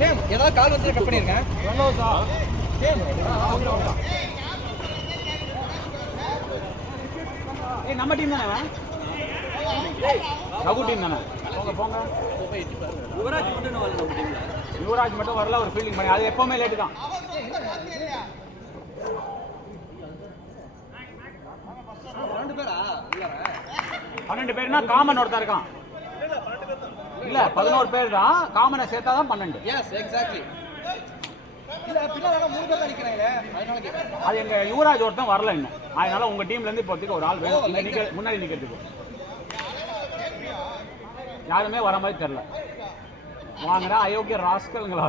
Same ஏதாவது கால் வந்து cut பண்ணிருக்கேன். நல்லோசா சேம் ஏய் நம்ம டீம் தானே ரகு டீம் தானே போங்க போங்க. யுவராஜ் மட்டும் வரல நம்ம டீம்ல. யுவராஜ் மட்டும் வரல ஒரு ஃபீல்டிங் பண்ணி அது எப்பவுமே லேட்டு தான். ரெண்டு பேரா 12 பேர்னா காமன் ஒருத்தர் இருக்கான். இல்ல 11 பேர் தான், காமனை சேர்த்தா தான் 12. Yes exactly. இல்ல பின்னால 3 பேர் தான் நிக்கறாங்களே அதனால கேக்குறேன். அது எங்க யுவராஜ் ஒருத்தன் வரல இன்னும். அதனால உங்க டீம்ல இருந்து இப்போதைக்கு ஒரு ஆள் வேணும் இங்க நிக்க முன்னாடி நிக்கிறதுக்கு. யாருமே வர மாதிரி தெரியல. வாங்கடா அயோக்கிய ராஸ்கல்ங்களா.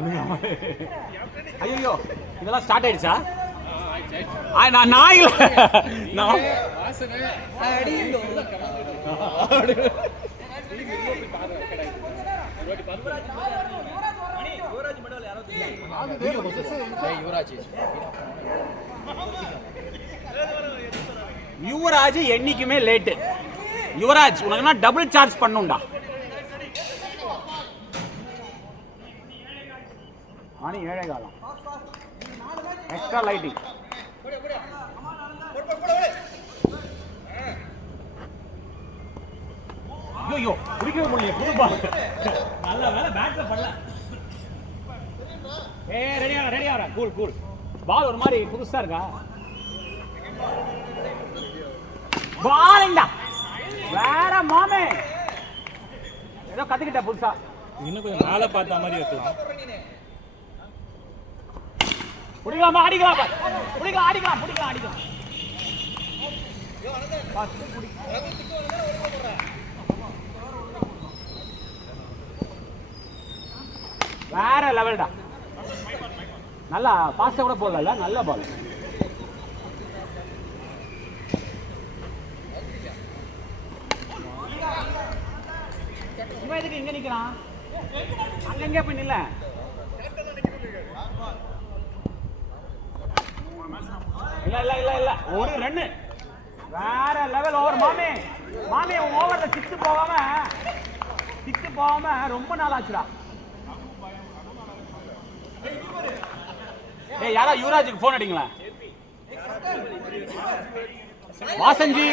ஐயோ இதெல்லாம் ஸ்டார்ட் ஆயிடுச்சா? நான் நாயில நான் வாசனே அடி இந்த உள்ள கமாந்து. யுவராஜ் மட்டும் யாரோ யுவராஜ் யுவராஜ் என்னைக்குமே லேட்டு. யுவராஜ் உனக்குனா டபுள் சார்ஜ் பண்ணுண்டா. மணி 7 காலம் எக்ஸ்ட்ரா லைட்டிங். ஐயோ குடிக்கவே முடியல. புது பால் நல்ல வேலை பேட்ல பண்ணல. ரெடியா கூல் கூல். பால் ஒரு மாதிரி புதுசா இருக்கா? பாலிங்கடா வேற மாமே ஏதோ கத்துக்கிட்ட புதுசா. இன்னும் கொஞ்சம் மேல பார்த்த மாதிரி இருக்கலாம். புடிக்கலாமா? அடிக்கலாம் புடிக்கலாம் அடிக்கலாம் புடிக்கலாம் அடிக்கலாம். வேற லெவல்டா. நல்லா பாஸ்டா கூட போடல. நல்ல பால். இவன் எதுக்கு இங்க நிக்கிறான்? அங்க போய் நில்ல. இல்ல ஒரு ரன் வேற லெவல் ஓவர். மாமி ஓவர்ல 6 போகாம ரொம்ப நாள் ஆச்சுடா. ஏய் யாரா யுவராஜுக்கு போன் அடிங்களா? வாசன்ஜி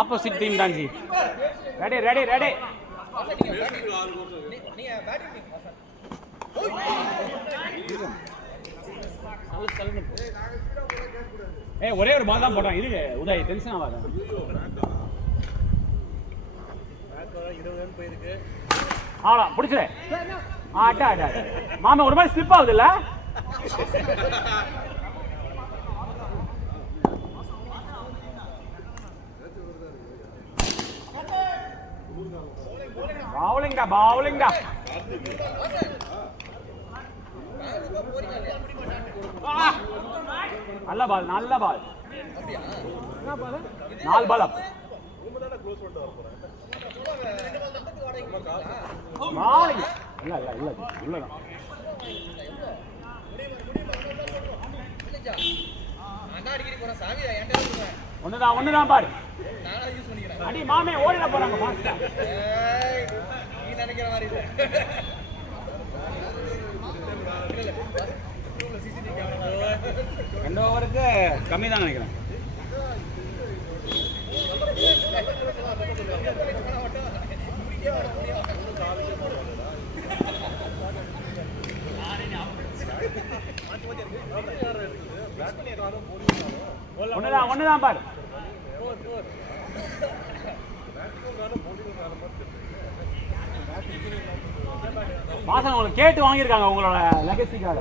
ஆப்போசிட் டீம் தான் ஜி. ரெடி ஏய் ஒரே ஒரு பால் தான் போட்டான். இது உதய் டென்ஷன் ஆகாத. ஆளா பிடிச்சே ஆட்டா மாமா ஒரு மாதிரி ஸ்லிப் ஆகுது இல்ல? பவுலிங்கா நல்ல பால் 4 பால் அப். இல்ல உள்ளதான் ஒண்ணுதான் பாரு. அடி மாமே ஓடிட போறாங்க ஃபாஸ்டா. நினைக்கிற மாதிரி 2 ஓவருக்கு கம்மி தான் நினைக்கிறேன். ஒண்ணுதான் பாரு. வாசன் உங்களுக்கு கேட்டு வாங்கியிருக்காங்க உங்களோட லெகசிக்காக.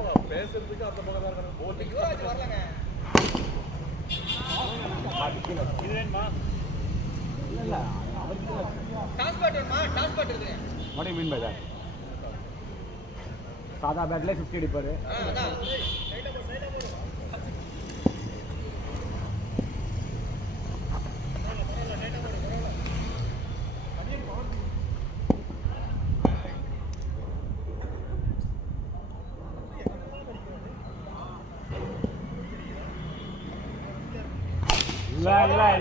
What do you mean by that? சாதா பேட்ல 50 அடிப்பாரு.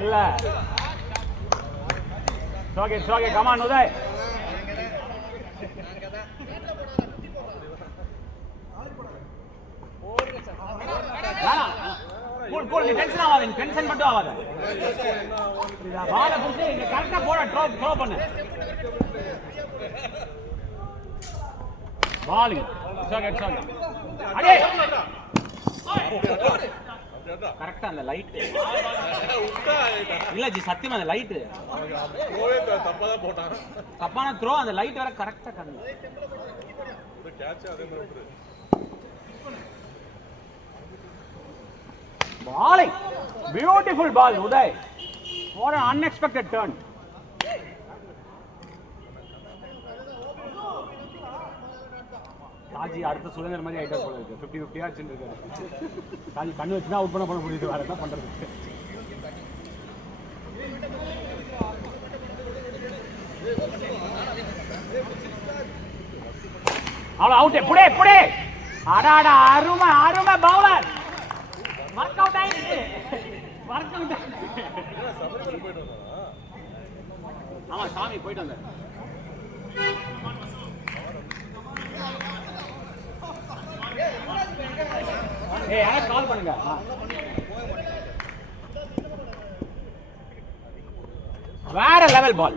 இல்ல It's okay, come on Uday. Cool cool நீ டென்ஷன் ஆகாத, நீ டென்ஷன் மட்டும் ஆகாத. பாலை புடிச்சு இங்க கரெக்டா போட த்ரோ பண்ணு. பாலிங் அடே கரெக்டா அந்த லைட் இல்ல ஜி, சத்தியமா அந்த லைட் தப்பான த்ரோ, அந்த லைட் வேற கரெக்டா கண்ணு. Bowling, beautiful ball, Uday. What an unexpected turn. Saji அடுத்த சுதந்திர மாதிரி ஐட்டா போல இருக்கு. 50-50 ஆச்சு இருக்காரு. சாஜி கண்ணு வச்சுனா அவுட் பண்ண முடியுது, வேற என்ன பண்றது? அவ்வளோ அவுட். புடே புடே அடாடா, அருமை அருமை பவுலர். ஒர்க் அவுட் ஆயிடுச்சு, ஒர்க் அவுட். ஆமா சாமி போயிட்டு வந்தார். ஏய் யாரா கால் பண்ணுங்க. வேற லெவல் பால்.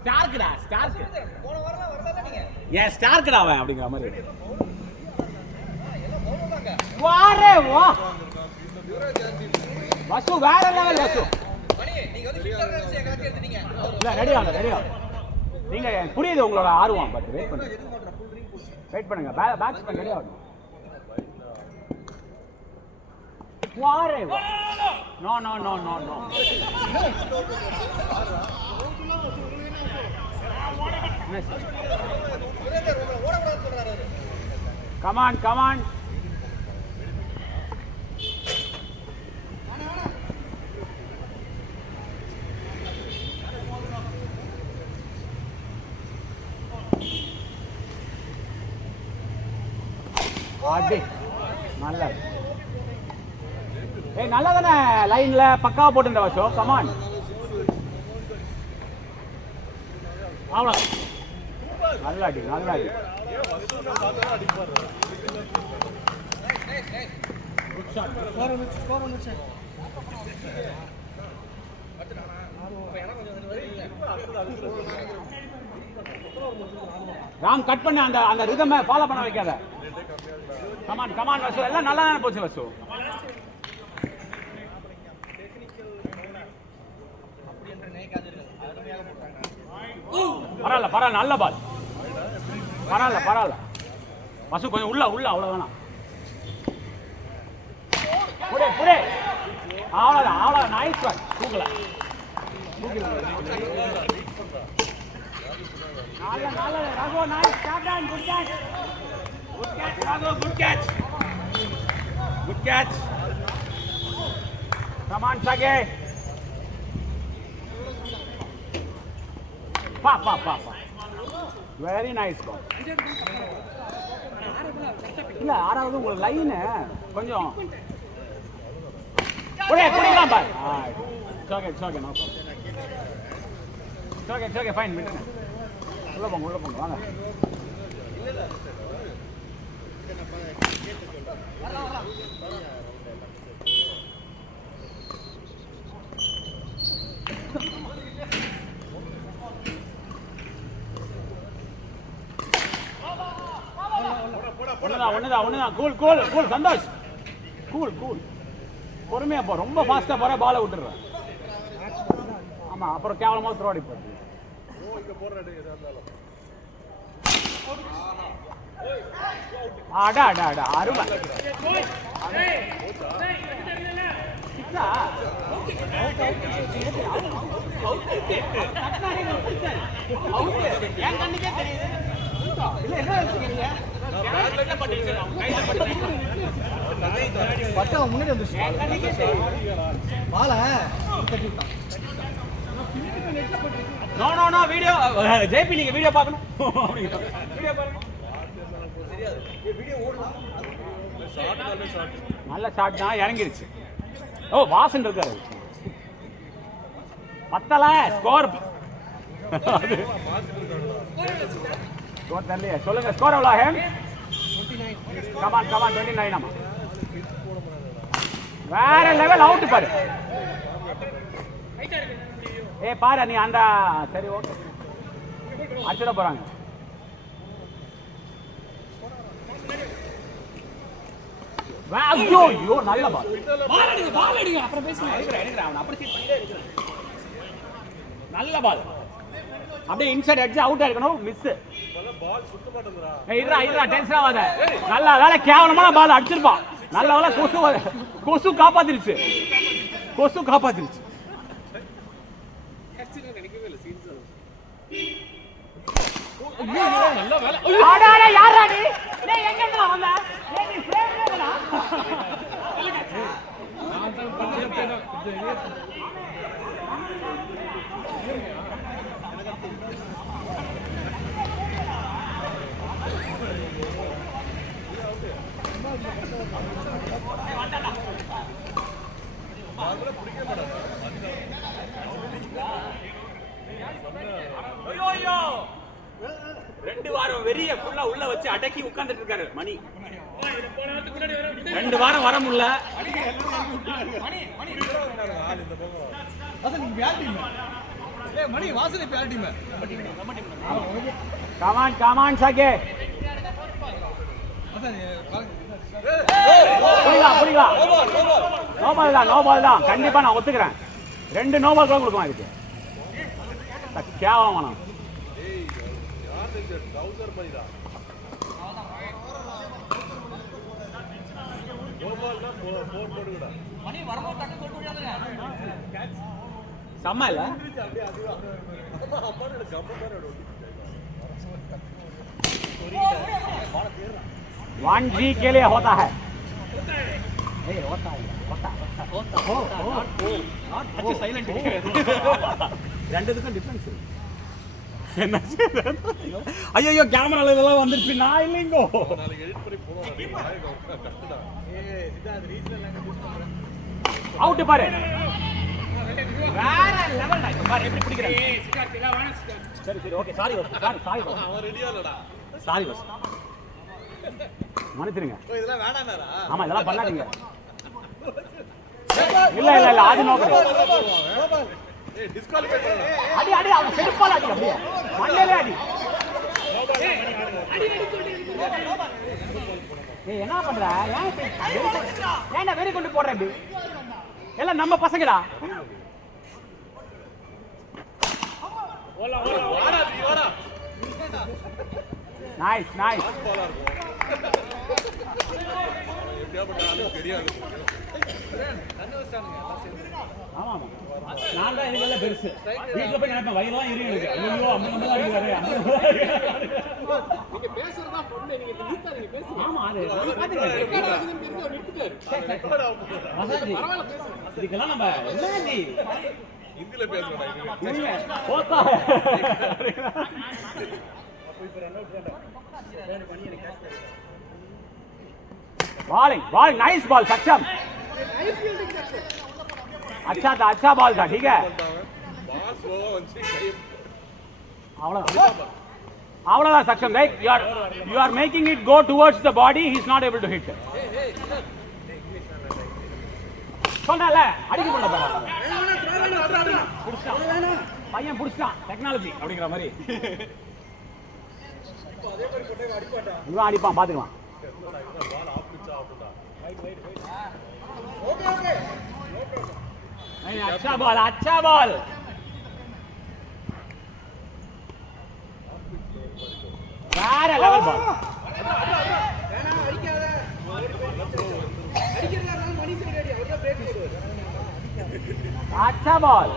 ஸ்டார்க்குடா ஸ்டார்க்கு. போன வாரம் வரல நீங்க. ஏன் ஸ்டார்க்குடா அவன் அப்படிங்கிற மாதிரி. வாரே வா. வசு வேற லெவல் வசு. மணி நீங்க வந்து ஃபிட்டர் நினைச்சு காட்டி எடுத்தீங்க. இல்ல ரெடி ஆங்க ரெடி ஆங்க. நீங்க புரியுது உங்களோட ஆர்வம், பட் வெயிட் பண்ணுங்க. வெயிட் பண்ணுங்க. பேட்ஸ்மேன் ரெடி ஆகணும். வாரே வா. No no no no no. Come on, come on. ஆடி நல்லா. ஏய் நல்லா தானே லைன்ல பக்காவா போட்டுருந்த வசோ. Come on. அவ்வளோ நல்லா அடி நல்லா அடி. ராம் கட் பண்ண அந்த அந்த ரிதமை ஃபாலோ பண்ண வைக்காத. கமான் கமான் வசு, எல்லாம் நல்லா தானே போச்சு வசு. பரவாயில்ல பரவாயில்ல, நல்ல பால். பரவாயில்ல பரவாயில்ல வசு, கொஞ்சம் உள்ள உள்ள அவ்வளோ வேணாம். புடே புடே அவ்வளோதான் அவ்வளோதான். Nice ball. தூக்கல நல்ல நல்ல Raghu. Nice catch. Good catch. Good catch Raghu. Good catch. Good catch. Come on சகே. பா பா பா பா. Very nice ball. இல்ல ஆறாவது உங்களுக்கு லைன் கொஞ்சம் புடே புடிலாம் ball. Okay okay no okay okay fine. விட்டுங்க. உள்ள போங்க உள்ள போங்க வாங்க. ஒண்ணுதான். Cool cool cool Santhosh. Cool cool பொறுமையா போ. ரொம்ப ஃபாஸ்டா போற, பாலை விட்டுற. ஆமா அப்புறம் கேவலமா த்ரோ அடி போகுது. அடா அடா அடா அருமை. முன்னாடி வந்து no no no video JP நீங்க வீடியோ பார்க்கணும். வீடியோ பாருங்க. நல்ல ஷாட் தான், இறங்கிருச்சு. ஓ வாசன் இருக்காரு. பத்தல ஸ்கோர் ஸ்கோர் தெரியலையே. சொல்லுங்க ஸ்கோர் எவ்வளோ ஹேம்? கமான் 29 ஆமா. வேற லெவல் அவுட் பாரு. பாரு நீ அந்த சரி ஓகே அடிச்சிட போறாங்க. ஐயோ ஐயோ நல்ல பால் அடிங்க அப்புறம் பேசுங்க. எடுக்கிறேன் அவன் அப்ரிஷியேட் பண்ணிட்டே இருக்கிறேன். நல்ல பால் அப்படியே இன்சைட் அடிச்சு அவுட் ஆயிருக்கணும். மிஸ் பால் சுத்த மாட்டேங்குதுடா. இருடா டென்ஷன் ஆகாத. நல்ல வேளை கேவலமான பால் அடிச்சிருப்பான். நல்ல வேளை கொசு காப்பாத்திருச்சு. நல்ல வேளை. அடடா யாரா நீ? டேய் எங்க இருந்து வந்த? டேய் நீ ஃப்ரேம்லடா. நான் தான் பண்ணிட்டேன். ஐயோ 2 வாரம் வெறிய ஃபுல்லா உள்ள வச்சு அடக்கி உட்கார்ந்துட்டு இருக்காரு மணி. 2 வாரம் வர முடியல. மணி வாசனை பேர் டீம். கமான் சாகே. புரியுதா நோ பால் தான் கண்டிப்பா நான் ஒத்துக்கிறேன். 2 நோ பால் கூட கொடுக்கலாம் இதுக்கு. கேவலம் வேணாம். செம்ம இல்ல 1G के लिए होता है. ரெண்டுத்துக்கும் டிஃபரன்ஸ் என்ன? ஐயோ கேமரால இதெல்லாம் வந்துருச்சு. நான் இல்லைங்கோ. அவுட் பாரு. வேற லெவல் தான். பாரு எப்படி பிடிக்கிறாங்க. சரி ஓகே சாரி அவன் ரெடியா இல்லடா. சாரி பஸ் மன்னிச்சிருங்க. இதெல்லாம் வேணாம்டா. ஆமா இதெல்லாம் பண்ணாதீங்க. இல்ல அது நோக்கம். ஏய் டிஸ்குவாலிஃபை பண்ணு. அடி அவன் செருப்பால அடி அப்படியே. மண்டையில அடி. ஏய் என்ன பண்ற? ஏன்டா வெறி கொண்டு போடுற அப்படி? எல்லாம் நம்ம பசங்கடா. வாடா. நைஸ். ஆமா நான் தான் இதெல்லாம் பெருசு. வீட்டுல போய் நினைப்பேன் வயிறுலாம் எரியும் எனக்கு. ஐயோ அம்மா அடிக்கிறாரு. நீங்க பேசுறதா பொண்ணு நீங்க நீங்க பேசுங்க. ஆமா அது மசாஜி இதுக்கெல்லாம் நம்ம என்னடி ஹிந்தில பேசுறடா இது. போத்தா बॉलिंग नाइस बॉल सक्षम. अच्छा बॉल था. ठीक है அவ்வளவுதான் Saksham. Right you are making it go towards the body. he is not able to hit. சொன்னல அடிக்க போறா பையன் புடிச்சான். டெக்னாலஜி அப்படிங்கிற மாதிரி இவன் அடிப்பான் பாத்துக்கலாம். अच्छा बॉल வேற லெவல் பால். अच्छा बॉल.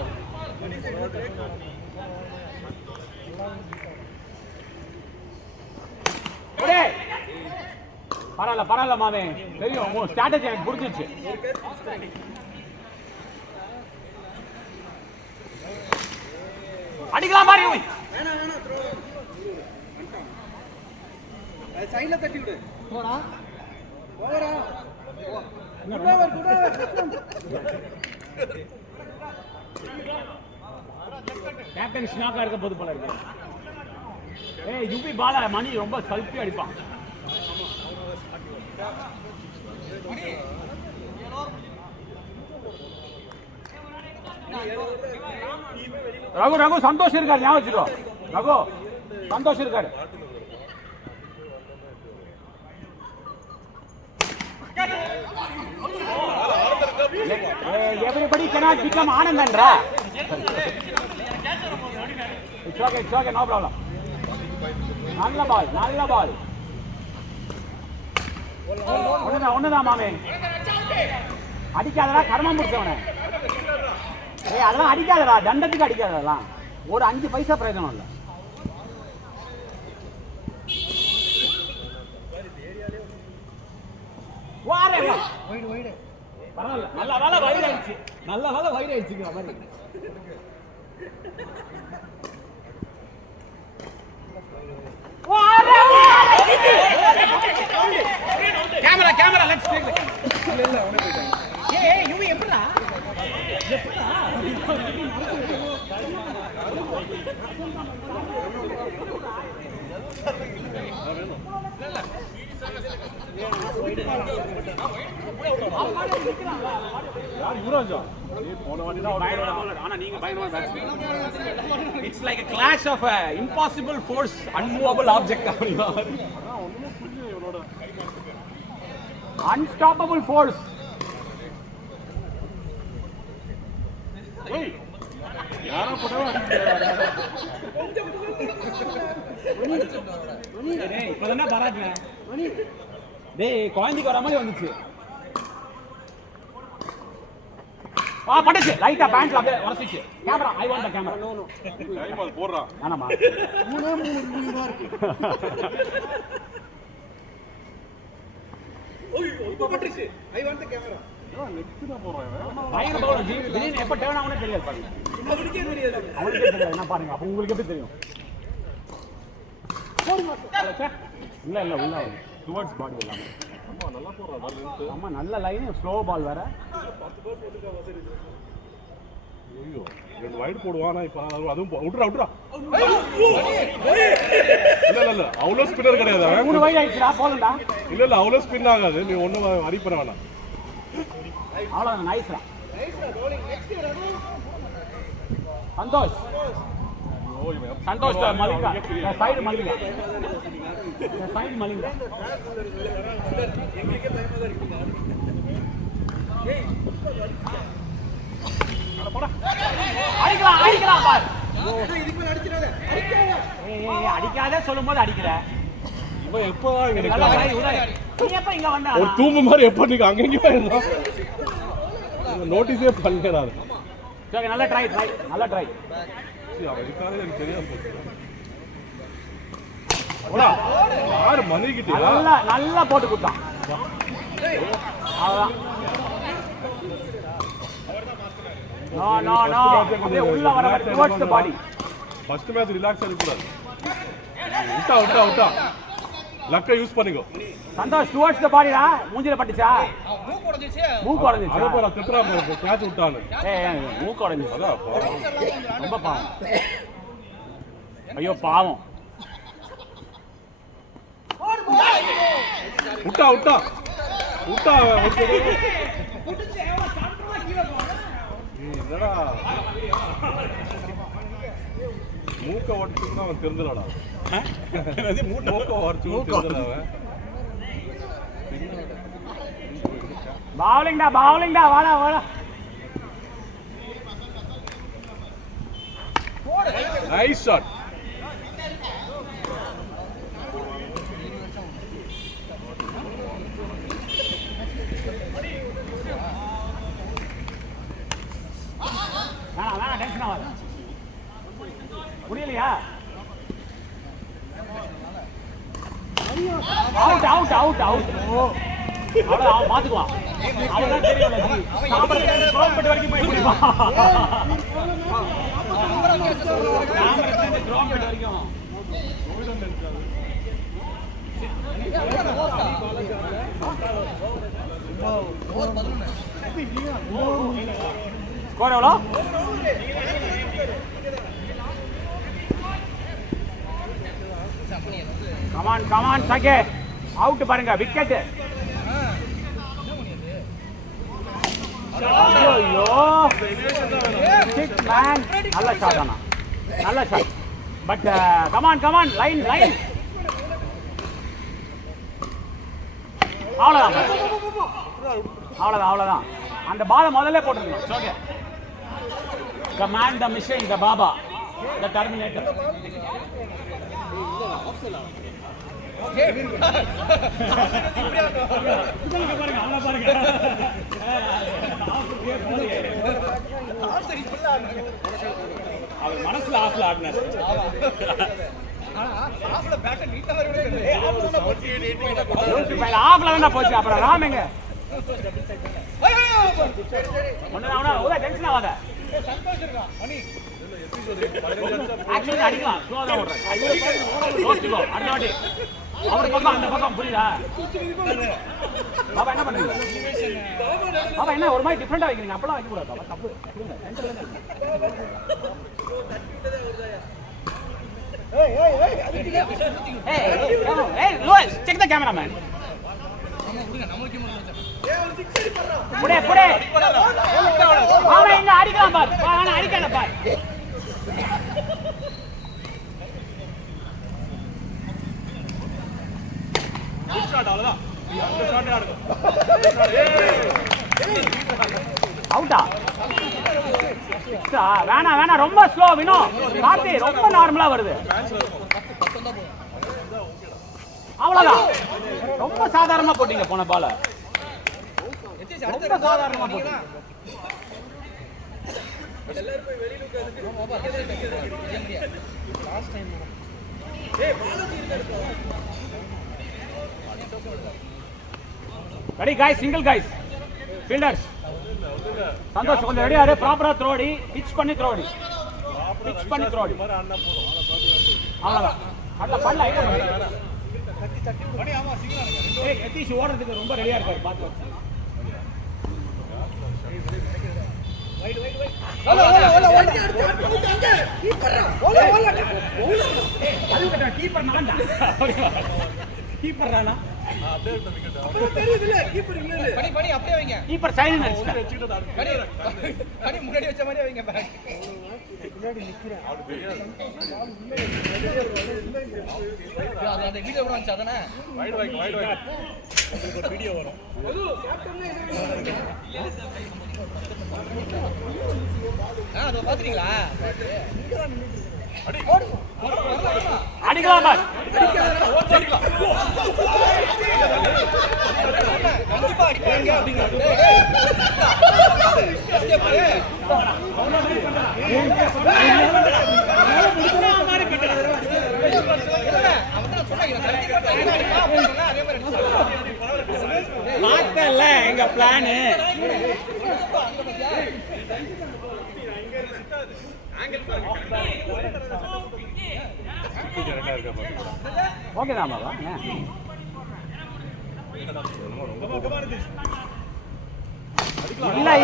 பரவாயில்ல மாமே தெரியும். உங்க ஸ்ட்ராட்டஜி எனக்கு புரிஞ்சிச்சு. அடிக்கலாம் பாரு. சைடுல தட்டி விடு. போடா. Good over. கேப்டன் ஷினாக்கா இருக்க போது போல இருக்கு. ஏய் யுபி பாலா மணி ரொம்ப சல்பி அடிப்பான். ரகு ரகு சந்தோஷ் இருக்காரு, ஞாபகம் வச்சுக்கோ. ரகு சந்தோஷ் இருக்காரு. Everybody cannot become Anandandra. It's okay, no problem. நல்ல பால். ஒண்ணுதான் மாமே. அடிக்காதடா கர்மம் முடிச்சவனே. ஏய் அதெல்லாம் அடிக்காதடா, தண்டத்துக்கு அடிக்காதடலாம். ஒரு 5 பைசா பிரயோஜனம் இல்ல. வாரே வைடு. பரவாயில்ல, நல்ல வேலை வைடு ஆயிடுச்சுங்கிற மாதிரி. Camera let's take. இல்ல அவனே போயிட்டான். ஏய் யுவி எப்படா It's like a clash of impossible force, unmovable object. Unstoppable force. இப்பதானே பாராட்டுங்க. டேய் குழந்தைக்கு வர மாதிரி வந்துச்சு. பட்டுச்சு லைட்டா பேண்ட்ல அப்படியே உரசிச்சு. Camera I want the camera. No time all போடுறா. ஆனாமா 3 தான் இருக்கு. ஓய் இப்ப பட்டுச்சு. I want the camera. Next தான் போறான். பயங்கர பவுலர் ஜி. திடீர்னு எப்ப டர்ன் ஆகும்னே தெரியாது பாருங்க. அவனுக்கே தெரியாது. என்ன பாருங்க. அப்ப உங்களுக்கு எப்படி தெரியும்? இல்ல உள்ள டுவர்ட்ஸ் பாடி எல்லாமே. அம்மா நல்லா போறா பால் லெந்த். அம்மா நல்ல லைன், ஸ்லோ பால் வேற. 10 பால் போட்டுக்க வசரிது. ஐயோ ரெண்டு வைட் போடுவானா இப்ப அதுவும் விட்டுறா. இல்ல அவ்வளவு ஸ்பின்னர் கிடையாது. 3 வைட் ஆயிடுச்சுடா போலடா. இல்ல அவ்வளவு ஸ்பின் ஆகாது. நீ ஒண்ணு வரி பண்ண வேணாம். அவ்வளவு நைஸ்டா rolling. Next Santhosh Malinga side Malinga. அடிக்கலாம் பார். அடிக்காத சொல்லும் போது அடிக்கிற. இவன் எப்பதான் இங்க வந்தா ஒரு தூம்பு மாதிரி எப்ப நீங்க அங்கங்க இருந்தா நோட்டீஸே பண்ணல. சரி நல்ல ட்ரை. அவன் இருக்கானே எனக்கு தெரியாம போச்சு. ஓடா யார் மணிக்கிட்டே நல்லா போட்டு கொடுத்தான். அவ்வளவுதான். நோ உள்ள வர towards the body. First match relax ஆக கூடாது. விட்டா லக்க யூஸ் பண்ணிக்கோ. சந்தோஷ் டுவர்ட்ஸ் தி பாடிடா. மூஞ்சில பட்டுச்சா? மூக்கு உடைஞ்சிச்சு. அத போற திட்றா கேட்ச் விட்டானே. ஏய் மூக்கு உடைஞ்சிச்சு. அதான் ரொம்ப பாவம். ஐயோ பாவம். விட்டா என்னடா மூக்க உடைச்சுன்னா அவன் தெரிஞ்சலடா. மூக்க உடைச்சு தெரிஞ்சல அவன். பவுலிங்டா வாடா. Nice shot. வேணா டென்ஷன் ஆகாத. முடியலையா? அவுட். அவன் பாத்துக்குவான். அவன் தெரியும் வரைக்கும் போய் முடிப்பான். வரைக்கும் ஸ்கோர் எவ்வளோ? கமான் சகே அவுட் பாருங்க விக்கெட் ஐயோ சிக்ஸ் மேன் நல்ல ஷாட் ஆனா நல்ல ஷாட் பட் கமான் லைன் அவ்வளவுதான் அந்த பாலை முதல்ல போட்டுருங்க okay the man the machine the baba the terminator அவர் மனசுல ஆஃப்ல ஆடினார் ஆஃப்ல வேணா போச்சு அப்புறம் ராமங்க டென்ஷன் ஆகாத அடிக்கலாம் ஸ்லோதான் ஓடுறேன் அவர் பக்கம் அந்த பக்கம் புரியுதா பாபா என்ன பண்றீங்க பாபா என்ன ஒரு மாதிரி டிஃபரெண்டா வைக்கிறீங்க அப்பெல்லாம் வைக்க கூடாது பாபா தப்பு Louis, check the cameraman. புடே அவன் இங்க அடிக்கலாம் பார் அவன் அடிக்காத பார் அவுட்டா வேணா ரொம்ப ஸ்லோ வினோ கார்த்தி ரொம்ப நார்மலா வருது அவ்வளவுதான் ரொம்ப சாதாரணமா போட்டீங்க போன பால ரொம்ப சாதாரணமா போட்டீங்க ready guys single guys fielders Santhosh கொஞ்சம் ரெடியா இரு ப்ராப்பரா த்ரோடி பிட்ச் பண்ணி த்ரோடி அவ்வளவுதான் அந்த பல்ல ஐட்டம் பண்ணி ஆமா சிங்கிள் ஏய் எத்திஷ் ஓடுறதுக்கு ரொம்ப ரெடியா இருக்காரு பாத்து வைட் கீப்பர் நான்டா கீப்பர் ரானா அப்படியே விக்கெட் அப்புறம் தெரியுது இல்ல கீப்பர் இல்ல படி அப்படியே வைங்க கீப்பர் சைடுல வச்சிட்டு படி முன்னாடி வச்ச மாதிரியே வைங்க பேக் முன்னாடி நிக்கிறேன் அந்த வீடியோ கூட வந்துச்சு அதானே வைட் உங்களுக்கு ஒரு வீடியோ வரும் அது பாத்துறீங்களா அடிக்கலாம் பார் அடிக்கலாம் கண்டிப்பா அடிப்பாங்க அப்படிங்க மாத்தல எங்க பிளான் ஓகே தான் பாபா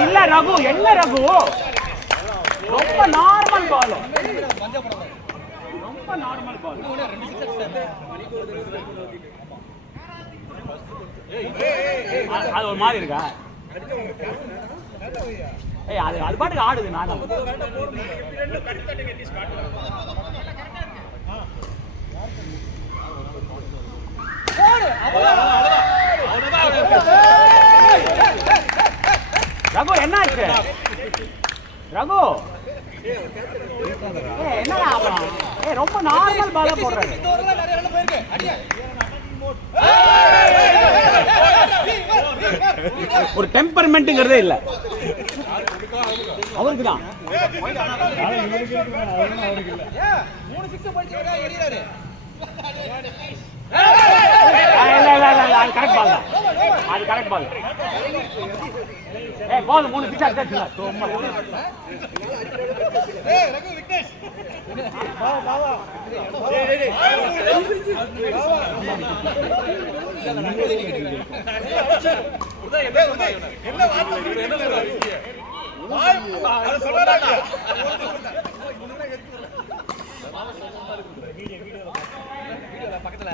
இல்ல ரகு என்ன ரகு ரொம்ப நார்மல் பால் ரொம்ப நார்மல் பால் அது ஒரு மாதிரி இருக்கா ஏய் அது பாட்டுக்கு ஆடுது நான் ரகு என்னாச்சு ரகு என்னடா ரொம்ப நார்மல் பாலா போடுறாரு ஒரு டெம்பர்மெண்ட்ங்கிறதே இல்ல அவருக்கு தான் கரெக்ட் பால் அது கரெக்ட் பால் போதும் 3 பிச்சா அடிச்சா பக்கத்துல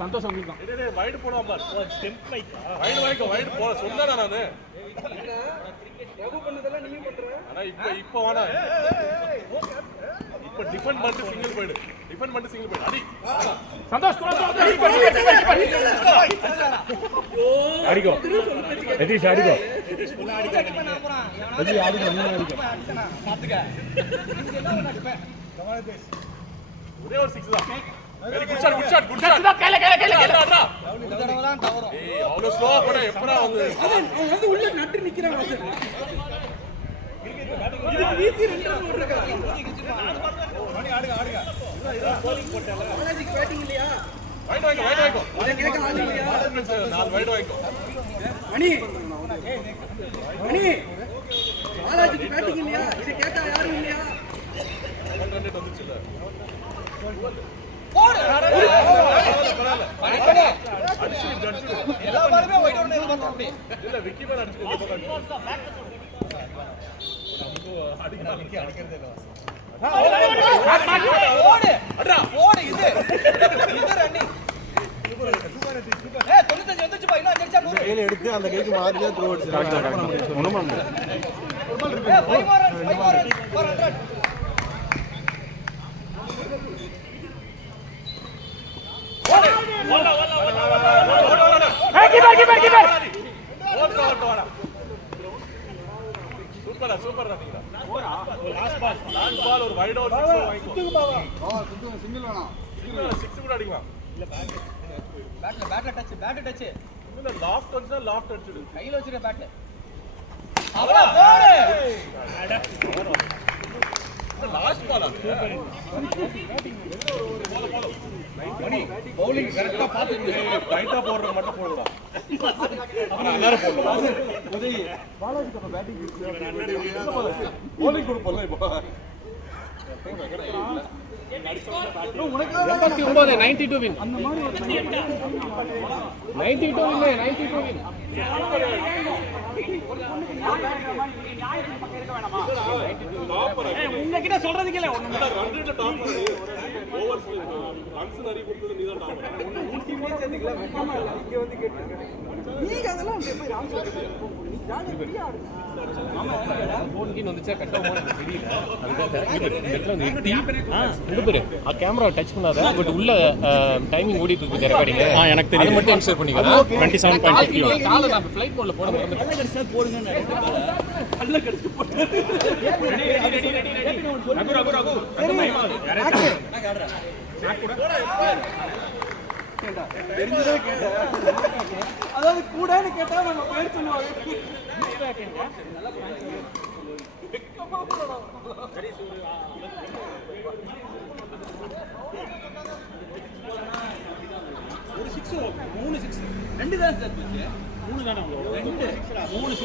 சந்தோஷம் இருக்கும். வைடு போடாம பாரு. வைடு வைடு போட சொன்னேனா நானு. ரகு பண்ணதெல்லாம் நீங்க பண்ற. ஆனா இப்போ வேணா. இப்போ டிஃபெண்ட் பண்ணிட்டு சிங்கிள் போய்டு. டிஃபெண்ட் பண்ணிட்டு சிங்கிள் போய்டு. அடி. சந்தோஷ் அடிக்கோ. எதிஷ் அடிக்கோ. எதிஷ் அடிக்கோ நீ அடிக்கோ. பாத்துக்க. நீங்க என்ன பண்ணாடிப்பேன். ஒரே ஒரு 6 தான். Very good shot good shot. கேல அடடா. ஒரு தடவை தான் தவறும். ஏய் அவ்வளவு ஸ்லோவா போட எப்பறா வந்து அவன் வந்து உள்ள நட்டு நிக்கிறான் வாசல். இது வீசி 2 ரன் ஓடுறாங்க. மணி ஆடுங்க. போலிங் போட்டல. பாலாஜிக்கு பேட்டிங் இல்லையா? வைடு வாங்கோ. இத கேக்க ஆளு இல்லையா? 4 வைடு வாங்கோ. மணி. பாலாஜிக்கு பேட்டிங் இல்லையா? இத கேட்டா யாரும் இல்லையா? 1 ரன் வந்துச்சுல. போடு. பரவாயில்ல. அடிச்சு எல்லா பாலுமே வைட் ஒன்னு பார்த்தா அப்படி. இல்ல விக்கி மேல அடிச்சு அடிக்கிறதே இல்ல. ஓடு அடடா ஓடு இது ரன்னிங் சூப்பர் 95 வந்துச்சு பா இன்னும் அடிச்சா 100 கையில எடுத்து அந்த கைக்கு மாதிரியா த்ரோ அடிச்சு ஒண்ணும் பண்ண முடியாது. 5 runs 400 ஓடு கீப்பர் ஓடு சூப்பர் ரன்னிங் போடா லாஸ்ட் பால் ஒரு வைட் ஓவர் 6 வாங்கிக்கோ. சிங்கிள் வேணாம். 6 கூட அடிக்கலாம். இல்ல பேட்ல டச் இல்ல லாஃப்ட் வந்துச்சா லாஃப்ட் அடிச்சிடு. கையில வச்சிருக்க பேட் அப்பா போடு லாஸ்ட் பால் மணி பவுலிங் கரெக்ட்டா பாத்துட்டு ரைட்டா போடுறது மட்டும் போடுடா. அப்புறம் எல்லாரும் போடுறோம். உதவி பாலாஜி கப்ப பேட்டிங் போலிங் கொடுப்போம்ல இப்போ. 89 92 வின். அந்த மாதிரி 92 வின் 92 வின். உங்ககிட்ட சொல்றதுக்கு இல்ல ஒண்ணு ரன் ரேட்ல டாப் பண்ணு. ஓவர் ரன்ஸ் நிறைய கொடுத்தது நீதான் டாப் பண்ணு. டீமே சேர்ந்துக்கலாம் இங்க வந்து கேட்டுங்க நீங்க அதெல்லாம் போய் ராம் சொல்றது நீ ஜாலியா ஃப்ரீயா ஆடுங்க ஃபோன் கீன் வந்துச்சா கட்டமா தெரியல. ஆ கேமரா டச் பண்ணாத பட் உள்ள டைமிங் ஓடிட்டு இருக்கு ரெக்கார்டிங். எனக்கு தெரியும். அது மட்டும் இன்சர்ட் பண்ணிக்கோ. 27.5 கால நான் ஃளைட் மோட்ல போட மறந்துட்டேன். கல்ல கடிச்சா போடுங்க. கல்ல கடிச்சு போடு. அதாவது கூடன்னு கேட்டா நம்ம பேர் சொல்லுவாங்க ஒரு 6 3 6 2 தான் சார் போச்சு 3 தான 3 6 3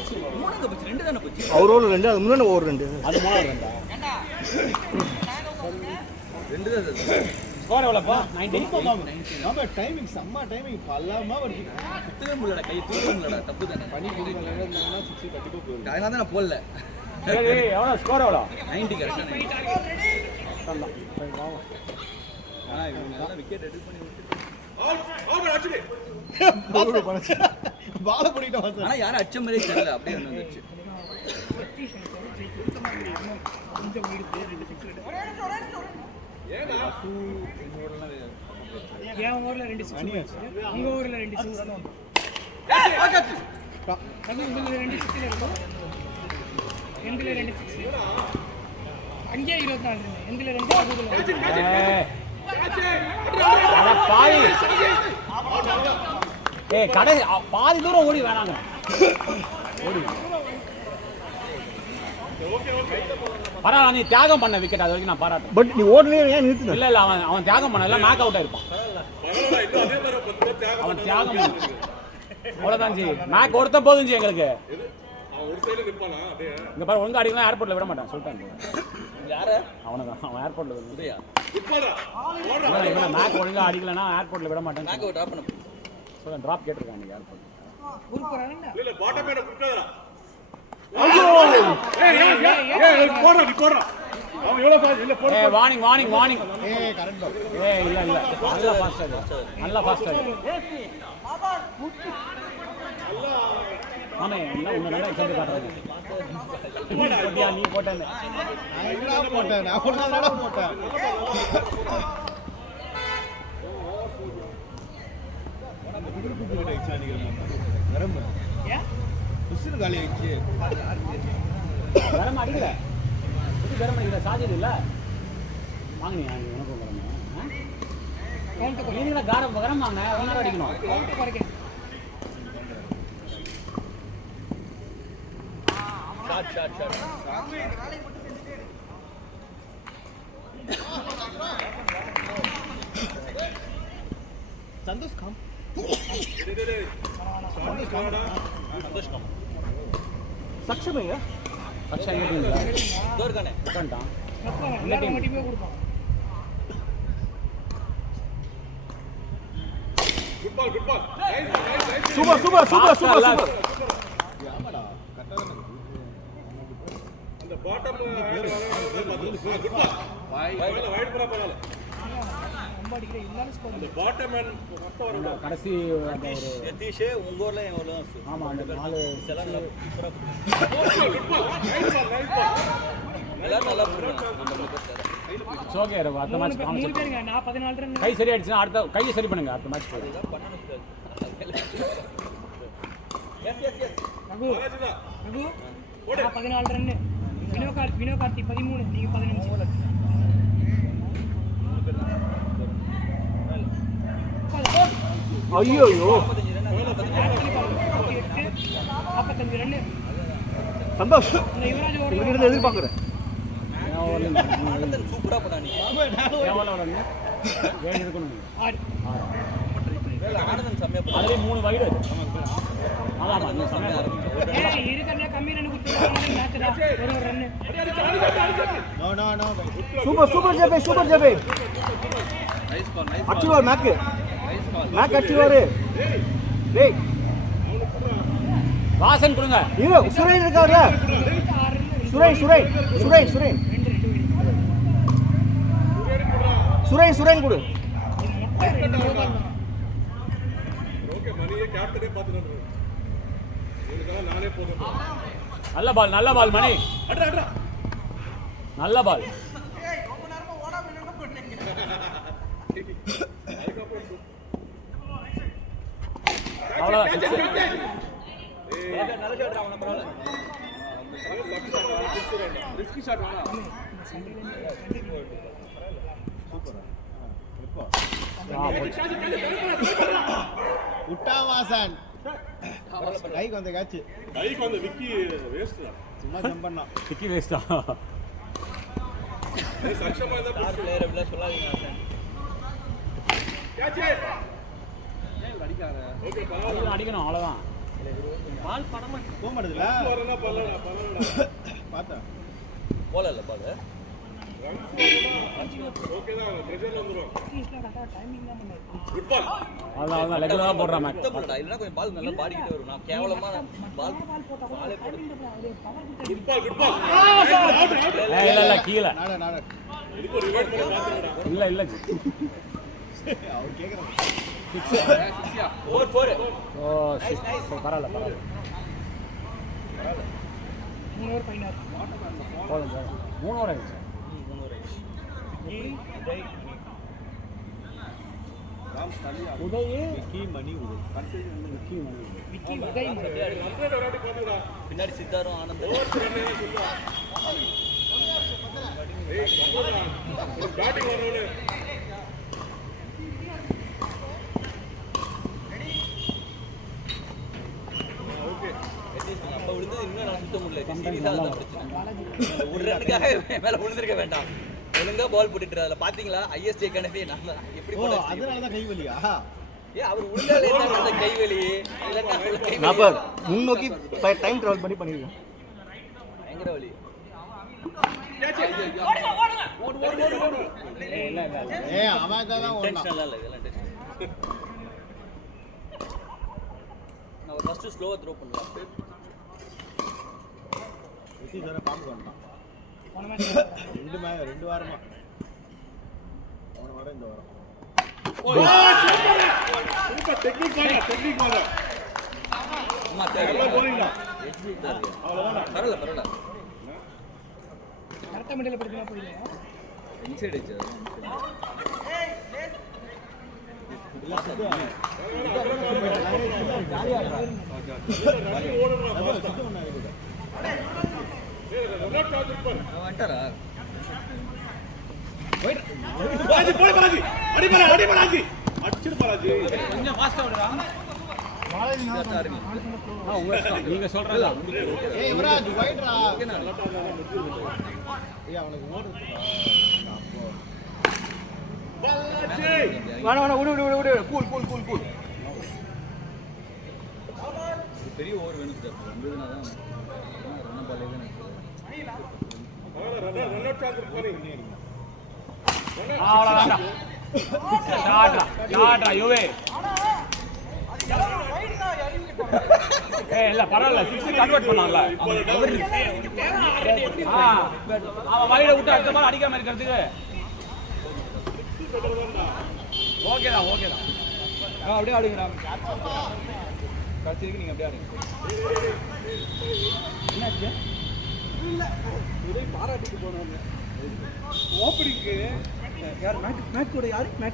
போச்சு 2 தான போச்சு அவரோட 2 அது முன்னாடி ஓவர் 2 அது மூணாவது ரெண்டா ஏண்டா 2 தான் சார் ஸ்கோர் எவ்வளவுப்பா 90 நம்ம டைமிங் செம்ம டைமிங் பல்லாம வருது. சுத்தவே முடியலடா கை தூக்க முடியலடா தப்பு தானே பனி புடி விளையாடுறதுனா 6 கண்டிப்பா போயிடும். அதனால தான் நான் போடல சரி எவ்வளவு ஸ்கோர் எவ்வளவு 90 கரெக்ட்டா ஆனா இவங்க நல்லா விக்கெட் எடுத்து பண்ணி விட்டு பால புடிட்ட வாசல். ஆனா யாரும் அச்ச மாதிரியே தெரியல அப்படியே வந்துச்சு என் ஊர்ல 2 6 உங்க ஊர்ல 2 6 அது உங்கள 2 6 இருக்கும் எந்தில 2 6 அங்கே 24 எந்தில 2 அதுல அட பாவி ஏய் கடை பாதி தூரம் ஓடி வேணாங்க ஓடி பரவாயில்ல நீ தியாகம் பண்ண விக்கெட் அது வரைக்கும் நான் பாராட்டுறேன். பட் நீ ஓடலையே ஏன் நிறுத்துன? இல்ல இல்ல அவன் தியாகம் பண்ணல மேக் அவுட் ஆயிருப்பான். அவன் தியாகம் பண்ண அவ்வளவுதான் ஜி மேக் ஓடுத்த போதும் ஜி எங்களுக்கு. ஒரு சைடுல நிப்பானா அப்படியே இங்க பாரு ஒழுங்கா அடிக்கலாம் ஏர்போர்ட்ல விட மாட்டான் சொல்லிட்டாங்க. யாரு அவனதான் அவன் ஏர்போர்ட்ல விட உதயா நிப்பாடா இவன மேக் ஒழுங்கா அடிக்கலனா ஏர்போர்ட்ல விட மாட்டான். நாக்க டிராப் பண்ணு சொல்ல டிராப் கேட்டிருக்கான் நீங்க ஏர்போர்ட். ஊர் போறானே இல்ல பாட்டம் மேல குடுக்காதடா. ஐயோ ஏய் போடுறா நீ போடுறா அவன் எவ்வளவு fast? இல்ல போடு. ஏய் வார்னிங் வார்னிங் வார்னிங். ஏய் கரெக்ட் பால். ஏய் இல்ல இல்ல நல்லா ஃபாஸ்ட் ஆடு. நல்லா ஃபாஸ்ட் ஆடு. ஆமே என்ன உன்ன நல்லா எக்ஸாம்பிள் காட்டுறாங்க. போட்டியா நீ போட்டேன்னு. நான் எங்கடா போட்டேன்? நான் ஒண்ணாடா போட்டேன். வரம்பு ஏன் புஷ்னு காலி ஆயிடுச்சு. கரம் அடிக்கல. இது கரம் அடிக்கல சாஜிது இல்ல. வாங்குனியா நீ உனக்கு கரம். கவுண்ட் குறை நீங்களா கரம் கரம் வாங்க ஒண்ணார அடிக்கணும். கவுண்ட் குறைக்க ஷாட் சந்தோஷ் காம். சக்ஷம் ஐயா. சக்ஷம் எங்க டீம்ல? தோர்கானே உட்கார்ந்தான். எல்லாரும் மட்டுமே கொடுப்பான் Good ball, good ball. Nice, nice, nice. Super super super super super. ஆமாடா கரெக்ட்டா தான் இருக்கு. அந்த bottom good ball. Wide போறா பரவாயில்லை. ரொம்ப அடிக்கிற எல்லாரும் ஸ்கோர் அந்த bottom and first over அந்த கடைசி அந்த ஒரு யதீஷ் உங்க ஊர்ல என் ஊர்ல தான் ஆமா அந்த நாலு செலன்ல சூப்பரா good ball. Nice ball, nice ball. எல்லாரும் நல்லா போடுறாங்க நம்ம ஓகே அடுத்த மேட்ச் மூணு காமிச்சு பேருங்க நான் 14 ரன் கை சரி ஆயிடுச்சுனா அடுத்த கையை சரி பண்ணுங்க அடுத்த மேட்ச் ரகு ரகு நான் 14 ரன் வினோ கார்த்தி 13 நீங்க 15 ஐயோ ஐயோ 45 ரன் சந்தோஷ் இந்த யுவராஜ் ஓவர் இங்கிருந்து எதிர்பார்க்கறேன் சூப்பரா போறானே எவ்வளவு ரன் ஏன் இருக்கணும் ஆறு ஆனந்தன் செம்மையா அதுல 3 வைடு ஆமா ஆமா நீ செம்மையா சமயம் ஏய் இருக்கறனே கம்மி ரன் குடுத்துறாங்க மேட்ச்டா ஒரு run no no no. Super ஜெபே நைஸ் பால் அச்சுவார் மேக் அச்சுவார் டேய் வாசன் கொடுங்க ஹீரோ சுரேன் இருக்காருல சுரேன் கொடு ஓகே மணியே கேப்டனே பாத்துறாரு. இதுக்கெல்லாம் நானே போதும். நல்ல பால் மணி அட்ரா அட்ரா. நல்ல பால் அவ்வளவுதான் six. நல்ல ஷாட் அவன பரவாயில்ல ரிஸ்கி ஷாட் வேணா உட்டா வாசன். கைக்கு வந்த கேட்ச். கைக்கு வந்து விக்கி வேஸ்ட் தான். சும்மா ஜம்ப் பண்ணா. சிக்கி வேஸ்டா ஏய் சக்ஷமா இருந்தா ஸ்டார் பிளேயர் அப்படிலாம் சொல்லாதீங்க கேட்ச். ஓகே பரவாயில்லை. அடிக்கணும் அவ்வளவுதான் பால் படமா போக மாட்டேதுல. வரனா பரவாயில்லை. பார்த்தா. போலல பால் ஓகே தான் பிரஷர்ல வந்துரும். டைமிங் தான் பண்ணாரு குட் பால். அவ்வளவுதான் ரெகுலரா போடுறான் மேட்ச் சுத்தப்படா இல்லனா கொஞ்சம் பால் நல்லா பாடிக்கிட்டே வரும் நான் கேவலமா பால் பால் போட்டா கூட டைமிங் தான் பவர் கொடுத்து குட் பால் குட் பால். இல்ல கீழ நாட இதுக்கு ஒரு ரிவைட் பண்ணி பாத்துறடா. இல்ல அவர் கேக்குறாரு. 4 ஓ பரவாயில்ல 3 ஓவர் 16 போதும் 3 ஓவர் ஆயிடுச்சு உதய் விக்கி மணி உதய். விக்கி உதய் மணி அப்டேட் வராட்டி பாத்துடா. பின்னாடி சித்தாரும் ஆனந்தம் பேட்டிங் வரவனே அப்ப விழுந்தது இன்னும் நான் சுத்த முடியல சீரியஸா தான் பிரச்சனை ஒரு ரன்னுக்காக மேல விழுந்திருக்க வேண்டாம் ஒழுங்கா பால் போட்டுட்டு அதுல பாத்தீங்களா ஐஎஸ்டி கணக்கு நான் எப்படி ஓ போட அதனால தான் கை வலியா? அவர் உள்ள அந்த கைவலி இல்லன்னா நான் பார் முன்னோக்கி டைம் டிராவல் பண்ணி பண்ணிருக்கேன் பயங்கர வலி ஏய் அவன் தான் ஓடுனா. டென்ஷன் இல்ல இதெல்லாம் டென்ஷன் நான் ஃபர்ஸ்ட் ஸ்லோவா த்ரோ பண்ணலாம் விக்கி சார பாம்பு வந்தான். போன மேட்ச் ரெண்டு வாரமா போன வாரம் இந்த வாரம் சூப்பர் டெக்னிக் பாருங்க அம்மா சரி போறீங்களா பரவாயில்ல கரெக்டாக மிடில் படுத்தினா போயிடலையா இன்சைட் ஆச்சு வந்துட்டாரா பாலாஜி அடி பாலாஜி அடிச்சிடு பாலாஜி கொஞ்சம் ஃபாஸ்டா விடுடா உங்க இஷ்டம். நீங்க சொல்றதா ஏய் யுவராஜ் வைட்ரா ஏய் அவனுக்கு ஓடுறதுடா வேணா விடு கூல் பெரிய ஓவர் வேணும் சார் வந்ததுனா தான் ரன் பாலே தான் ரன் அவுட் சான்ஸ் இருக்கு அவ்வளவுதான்டா ஷாட்ரா யுவே ஏய் இல்ல பரவாயில்ல 6 கன்வர்ட் பண்ணான்ல அவன் வைட விட்டு அடுத்த மாதிரி அடிக்காம இருக்கிறதுக்கு ஓகேதான் அப்படியே ஆடுங்கடா கடைசிக்கு நீங்க அப்படியே ஆடுங்க என்னாச்சு பாராட்டிட்டு போனாங்க ஓப்பனிங்க்கு யார் மேட்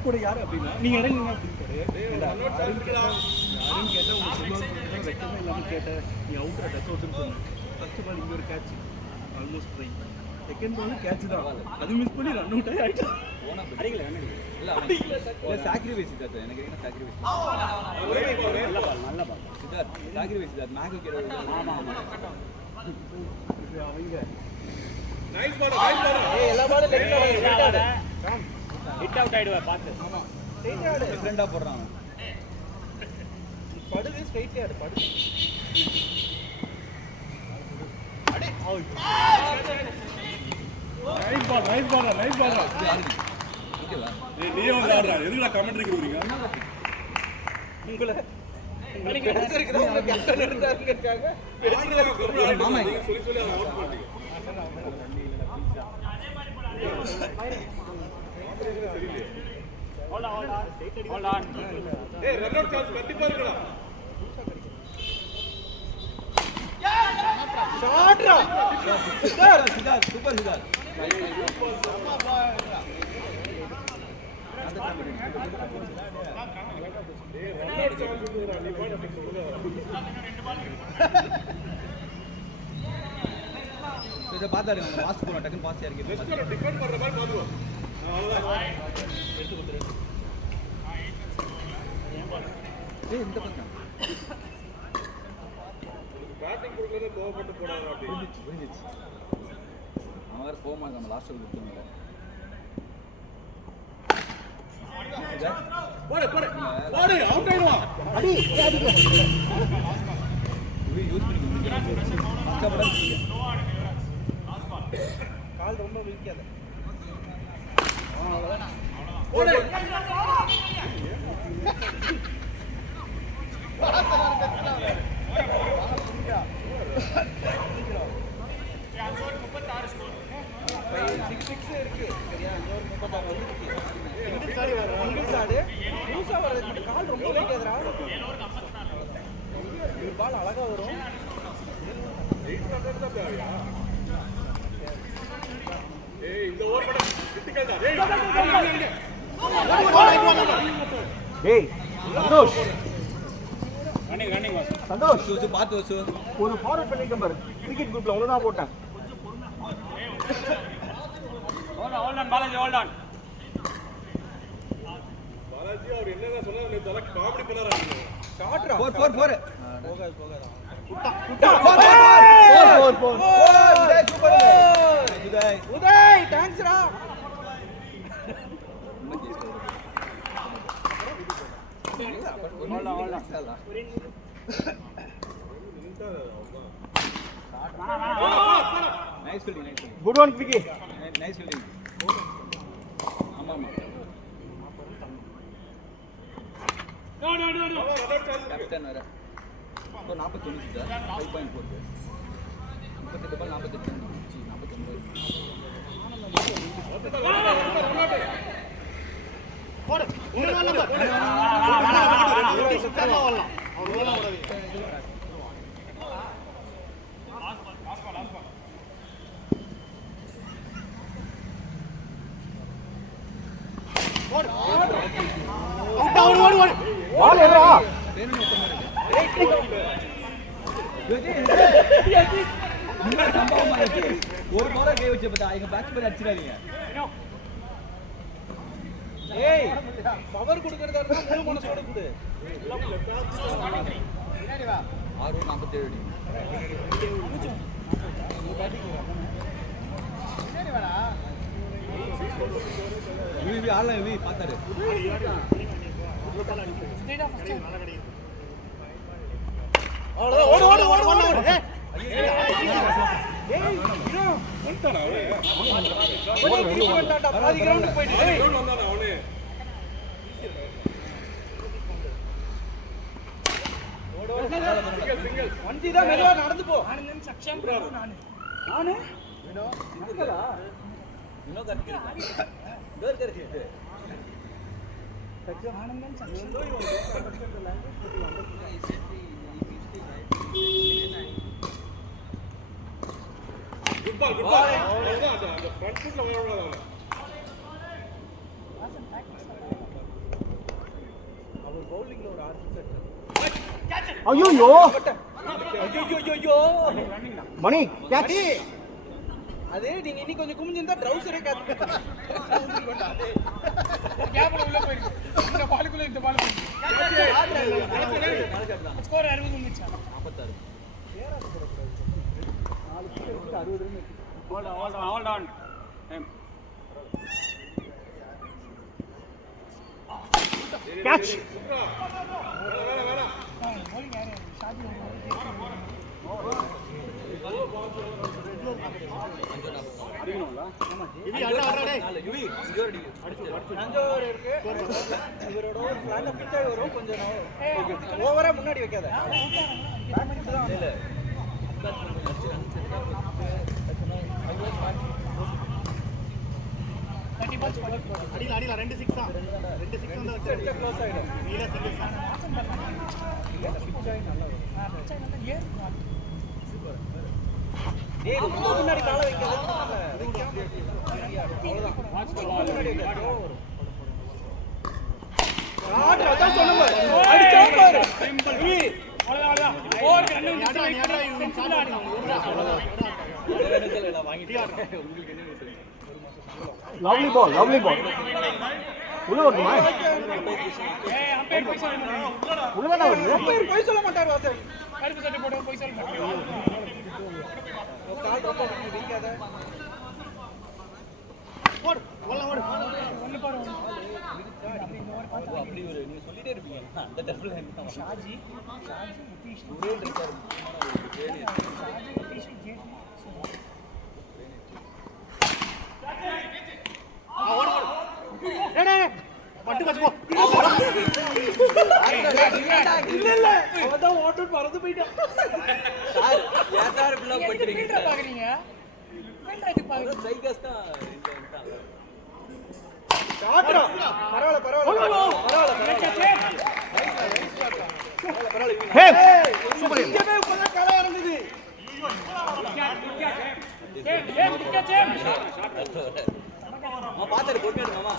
கூட யாரு அப்படின்னா நீங்க இறங்குங்க அப்படின்னு யாருன்னு கேட்டா உங்களுக்கு வெக்கமே இல்லாம கேட்டேன் நீ அவுட்டர் டச் அவுட்னு சொன்னேன் ஃபர்ஸ்ட் பால் இங்க ஒரு catch almost try second ball catch தான் அது மிஸ் பண்ணி ரன் அவுட் ஆயிட்டா அடிக்கல இல்ல சாக்ரிஃபைஸ் தான் எனக்கு என்ன சாக்ரிஃபைஸ் நல்ல பால் சித்தார் சாக்ரிஃபைஸ் தான் மேக் கேட் ஆமா அவங்க நைஸ் பால் ஏய் எல்லா பாலும் லெஃப்ட்ல ஆடு ஹிட் அவுட் ஆயிடுவா பாத்து ஆமா ஸ்ட்ரைட் ஆடு டிஃபரண்டா போடுறான் படுது ஸ்ட்ரைட் ஆடு படுது அடே நைஸ் பால் ஓகேவா நீ வந்து ஆடுறா எதுக்குடா கமெண்ட்ரி கொடுக்குறீங்க உங்களை நீங்க பேசுறதுக்கு தான் உங்களுக்கு கேப்டன் இருந்தாருங்கறதுக்காக பேசிட்டு மாமா சொல்லி அதை அவுட் பண்ணீங்க Hold on. ஏய் ரன் அவுட் சான்ஸ் கண்டிப்பா இருக்குடா ஷாட்ரா சிதார் சூப்பர் சிதார் ரன் அவுட் சான்ஸ் இருக்குடா நீ பாட்டு சொல்லுடா இத பாத்தாடுங்க பாஸ் போறோம் டக்குன்னு பாஸ் இறக்கி நெக்ஸ்ட் ஒரு டிஃபெண்ட் பண்ற மாதிரி பாத்துவோம் அவ்வளவுதான் எடுத்து கொடுத்துரு ஏய் இந்த பக்கம் பேட்டிங் கொடுக்கறத கோவப்பட்டு போறாங்க அப்படி புரிஞ்சிச்சு அவன் வேற போமா நம்ம லாஸ்ட் ஓவர் கொடுத்தோம்ல போடு அவுட் ஆயிடுவான் அடி யூஸ் பண்ணி கஷ்டப்படாதீங்க கால் ரொம்ப விரிக்காத போடு இருக்கு சரியா கால் ரொம்ப விரிக்காதடா ஒரு பால் அழகா வரும் ஏய் இந்த ஓவர் பட கிட்டிக்கல்டா டேய் சந்தோஷ் ரன்னிங் சந்தோஷ் வசு பாத்து வசு ஒரு ஃபார்வர்ட் பண்ணிக்க பாரு கிரிக்கெட் குரூப்ல ஒண்ணு தான் போட்டேன் hold on Balaji hold on Balaji அவர் என்னங்க சொன்னாரு நீ தல காமெடி பண்ணாரா ஷாட்ரா 4 போகாது உதய் தேங்க்ஸ் ரா nice fielding good one Vicky nice fielding ஆமா கேப்டன் வேற இப்போ 41 சார் 5.4 38 பால் 48 48 பால் எதுரா ஒரு முறை கை வச்சு பார்த்தா எங்க பேட்ச் பண்ணி அடிச்சிடாதீங்க. ஏய் பவர் கொடுக்கறதா இருந்தா முழு மனசோட கொடு. 647 அடி. இவி ஆள இவி பாத்தாரு. ஸ்ட்ரைட்டா ஃபர்ஸ்ட் ஓடு ஓடு ஓடு ஓடு ஓடு. ஏய் ஹீரோ வந்துடா அவன். பாதி கிரவுண்டுக்கு போயிடு. ஏய் வந்தானே அவனே. ஓடு ஓடு. சிங்கிள் வண்டி தான் மெதுவா நடந்து போ. ஆனந்தன் சக்ஷம் நானு நானு வினோ நக்கலா வினோ கரெக்ட் டோர் correct Saksham Anandan Saksham good ball good ball. அவ்வளவுதான் அந்த ஃப்ரண்ட் ஃபுட்ல வரணும் அவன். வாசன் பிராக்டிஸ் அவர் பவுலிங்ல ஒரு 6 சிக்ஸ் ஐயோ ஐயோ மணி கேட்ச் அது நீங்க இன்னி கொஞ்சம் குமிஞ்சிருந்தா ட்ரவுசரே காத்து கேப்ல உள்ள போயிருக்கு இந்த பாலுக்குள்ள இந்த பால் ஸ்கோர் 60 வந்துச்சு 46 hold on catch bowling யாரு ஷாஜி அடிக்கணும்ல இவி அண்ணா டேய் இவி இங்க அடிச்சு அங்க ஒரு இருக்கு இவரோட ஒரு ஃபிளாட் பிச்சா வரும் கொஞ்சம் ஓவரா முன்னாடி வைக்காத இல்ல அடியில 2 6 தான் 2 6 வந்து வச்சு க்ளோஸ் ஆயிடும் நீல சிங்கிள்ஸ் பிச்சா நல்லா வரும் பிச்சை நல்லா ஏறு டேய் ரொம்ப முன்னாடி கால வைக்காத அவ்வளவுதான் முன்னாடி வைக்காத வரும் ஆட்ரா தான் சொல்லுங்க அடிச்சா பாரு இவி அவ்வளவுதான் ஓவர் ரன் வந்து செஞ்சுல ஆடுங்க லவ்லி பால் உள்ள வருமா ஏய் அம்பையர் போய் சொல்லுங்க உள்ளதானே வருது அம்பையர் போய் சொல்ல மாட்டார் வாசன் கருப்பு சட்டை போட்டு போய் சொல்லுங்க கால் ரொம்ப வீக்காத ஓடு ஓட ஓடு ஒன்னு பாரு அப்படி ஒரு நீங்க சொல்லிட்டே இருப்பீங்க அந்த டபுள் ஷாஜி நிதிஷ் ஒரே இருக்காரு ஷாஜி நிதிஷ் ஜேடி ஓடு ஓடு டேய் பட்டு பச்சு போ இல்ல இல்ல அவதான் ஓட்டு பறந்து போயிட்டான் சார் ஏன் சார் இப்படி எல்லாம் ஃபீல்டர் பண்ணிட்டீங்க பாக்குறீங்க ஃபீல்டர் எதுக்கு பாக்குறீங்க ஸ்ட்ரைக்கர்ஸ் தான் ஆட்ரா பரவாயில்லை பரவாயில்லை ஹே சூப்பர் இங்கவே இப்பதான் கலை இறங்குது ஜேம் விக்கெட் ஜேம் அம்மா பாத்துட்டு போட்டு எடுங்கம்மா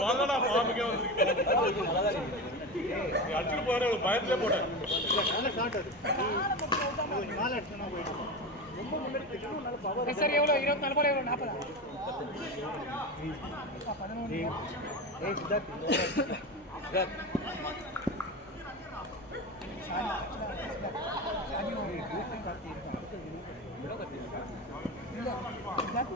பாலனா பாம்புக்கே வந்து நீ அடிச்சு போற பயத்திலே போறேன். நல்ல ஷாட் அது நாலு அடிச்சனா போயிடு சரி எவ்வளவு 24 பால் எவ்வளவு 40 11 ஏய் சித்தார்த் சித்தார்த்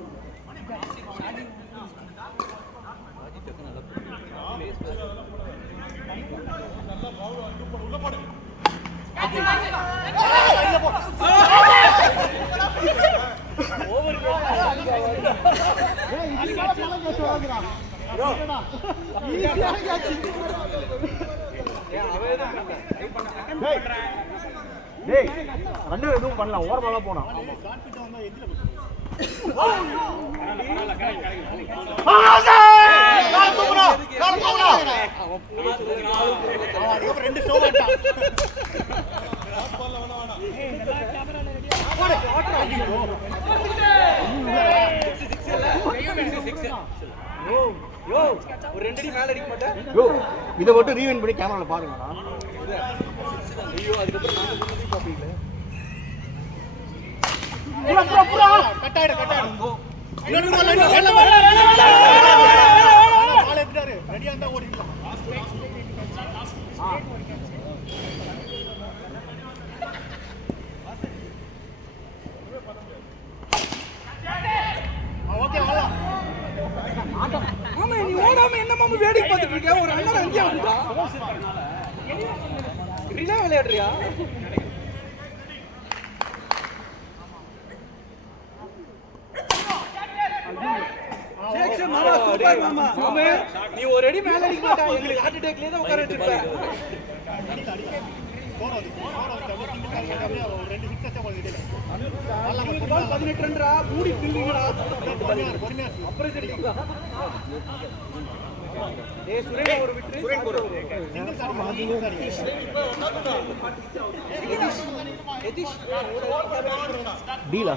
உள்ள போடு. டேய் ரெண்டு எதுவும் பண்ணலாம் ஓரமா தான் போனான் ரெண்டு ஷோ ஆட்டா யோ ஒரு 2 அடி மேல அடிக்க மாட்டேன். யோ இதை மட்டும் ரீவைண்ட் பண்ணி கேமரால பாருங்கடா. ஐயோ அதுக்கப்புறம் நாங்க சொன்னதே பாப்பீங்களே. கட்டாயிடு பால் எடுத்தாரு ரெடியா இருந்தா ஓடிடலாம். ஓகே வரலாம். ஆமா நீ ஓடாம என்ன மாமா வேடிக்கை பார்த்துட்டு இருக்க? ஒரு அண்ணன் அங்கேயே வந்துட்டா. ரிலே விளையாடுறியா? மாமா சூப்பர் மாமா. மாமா நீ ஒரு அடி மேல அடிக்க மாட்டா. எங்களுக்கு ஹார்ட் அட்டாக்லயே தான் உட்கார வச்சிருப்ப. ரெண்டு சிக்ஸ் அடிச்சா போல இடையில. 18 ரன்ரா மூடி பில்லிங்கடா. பொறுமையா அப்புறம் சரிங்களா? ஏய் சுரேன் ஒரு விட்டு சுரேன் ஒரு சிங்கிள் சாரி எதிஷ் டீலா